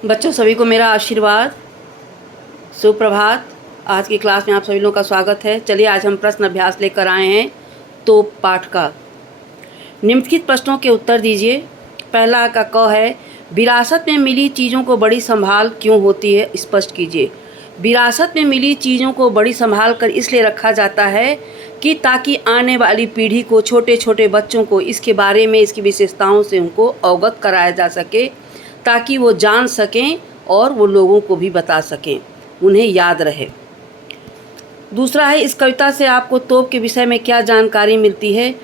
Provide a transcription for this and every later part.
बच्चों सभी को मेरा आशीर्वाद, सुप्रभात। आज की क्लास में आप सभी लोगों का स्वागत है। चलिए आज हम प्रश्न अभ्यास लेकर आए हैं तोप पाठ का। निम्नलिखित प्रश्नों के उत्तर दीजिए। पहला का क है, विरासत में मिली चीज़ों को बड़ी संभाल क्यों होती है, स्पष्ट कीजिए। विरासत में मिली चीज़ों को बड़ी संभाल कर इसलिए रखा जाता है कि ताकि आने वाली पीढ़ी को, छोटे छोटे बच्चों को इसके बारे में, इसकी विशेषताओं से उनको अवगत कराया जा सके, ताकि वो जान सकें और वो लोगों को भी बता सकें, उन्हें याद रहे। दूसरा है, इस कविता से आपको तोप के विषय में क्या जानकारी मिलती है।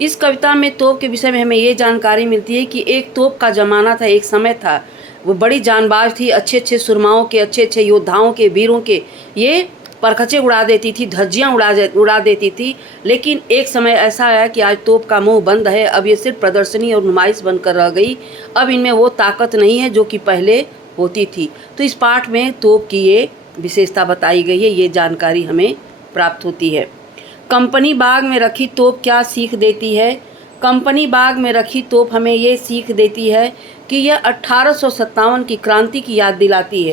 इस कविता में तोप के विषय में हमें ये जानकारी मिलती है कि एक तोप का ज़माना था, एक समय था। वो बड़ी जानबाज थी, अच्छे अच्छे सुरमाओं के, अच्छे अच्छे योद्धाओं के, वीरों के ये परखचे उड़ा देती थी, धज्जियाँ उड़ा देती थी। लेकिन एक समय ऐसा आया कि आज तोप का मुंह बंद है। अब ये सिर्फ प्रदर्शनी और नुमाइश बनकर रह गई। अब इनमें वो ताकत नहीं है जो कि पहले होती थी। तो इस पाठ में तोप की ये विशेषता बताई गई है, ये जानकारी हमें प्राप्त होती है। कंपनी बाग में रखी तोप क्या सीख देती है। कंपनी बाग में रखी तोप हमें ये सीख देती है कि यह 1857 की क्रांति की याद दिलाती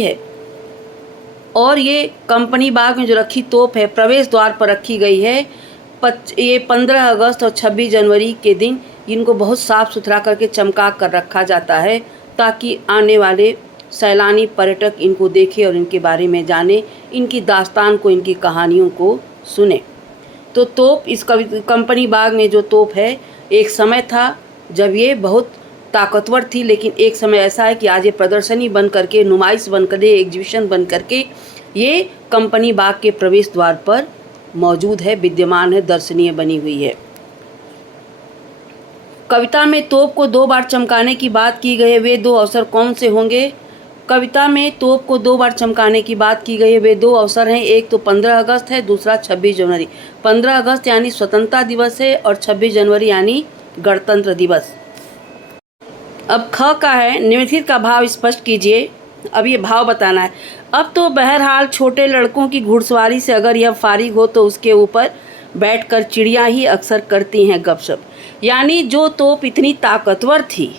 है और ये कंपनी बाग में जो रखी तोप है, प्रवेश द्वार पर रखी गई है। ये 15 अगस्त और 26 जनवरी के दिन इनको बहुत साफ़ सुथरा करके चमका कर रखा जाता है, ताकि आने वाले सैलानी पर्यटक इनको देखें और इनके बारे में जाने, इनकी दास्तान को, इनकी कहानियों को सुने। तो तोप, इस कंपनी बाग में जो तोप है, एक समय था जब ये बहुत ताकतवर थी, लेकिन एक समय ऐसा है कि आज ये प्रदर्शनी बन करके, नुमाइश बन करके, एग्जीबिशन बन करके ये कंपनी बाग के प्रवेश द्वार पर मौजूद है, विद्यमान है, दर्शनीय बनी हुई है। कविता में तोप को 2 बार चमकाने की बात की गई है, वे 2 अवसर कौन से होंगे। कविता में तोप को 2 बार चमकाने की बात की गई है, वे 2 अवसर हैं। एक तो 15 अगस्त है, दूसरा 26 जनवरी। 15 अगस्त यानी स्वतंत्रता दिवस है और 26 जनवरी यानी गणतंत्र दिवस। अब ख का है, निम्नलिखित का भाव स्पष्ट कीजिए। अब ये भाव बताना है। अब तो बहरहाल छोटे लड़कों की घुड़सवारी से अगर यह फारिग हो तो उसके ऊपर बैठकर चिड़ियाँ ही अक्सर करती हैं गपशप। यानी जो तोप इतनी ताकतवर थी,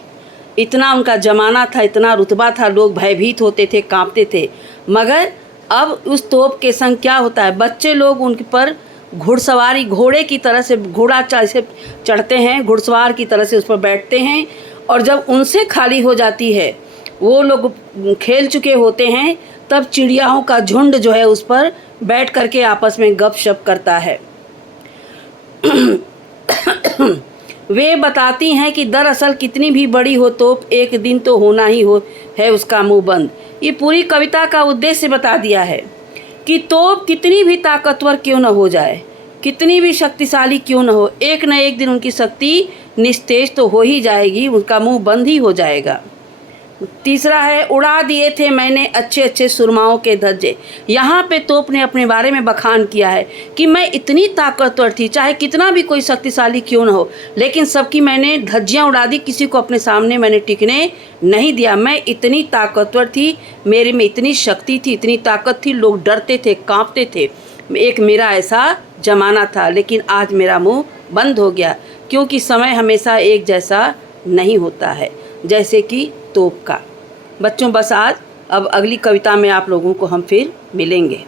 इतना उनका ज़माना था, इतना रुतबा था, लोग भयभीत होते थे, कांपते थे, मगर अब उस तोप के संग क्या होता है, बच्चे लोग उनके पर घुड़सवारी, घोड़े की तरह से, घोड़ा से चढ़ते हैं, घुड़सवार की तरह से उस पर बैठते हैं, और जब उनसे खाली हो जाती है, वो लोग खेल चुके होते हैं, तब चिड़ियाओं का झुंड जो है उस पर बैठ करके आपस में गपशप करता है। वे बताती हैं कि दरअसल कितनी भी बड़ी हो तोप, एक दिन तो होना ही है उसका मुंह बंद। ये पूरी कविता का उद्देश्य बता दिया है कि तोप कितनी भी ताकतवर क्यों न हो जाए, कितनी भी शक्तिशाली क्यों न हो, एक न एक दिन उनकी शक्ति निस्तेज तो हो ही जाएगी, उनका मुंह बंद ही हो जाएगा। तीसरा है, उड़ा दिए थे मैंने अच्छे अच्छे सुरमाओं के धज्जे। यहाँ पे तोप ने अपने बारे में बखान किया है कि मैं इतनी ताकतवर थी, चाहे कितना भी कोई शक्तिशाली क्यों न हो, लेकिन सबकी मैंने धज्जियाँ उड़ा दी, किसी को अपने सामने मैंने टिकने नहीं दिया। मैं इतनी ताकतवर थी, मेरे में इतनी शक्ति थी, इतनी ताकत थी, लोग डरते थे, काँपते थे। एक मेरा ऐसा ज़माना था, लेकिन आज मेरा मुँह बंद हो गया, क्योंकि समय हमेशा एक जैसा नहीं होता है, जैसे कि तोप का। बच्चों बस आज, अब अगली कविता में आप लोगों को हम फिर मिलेंगे।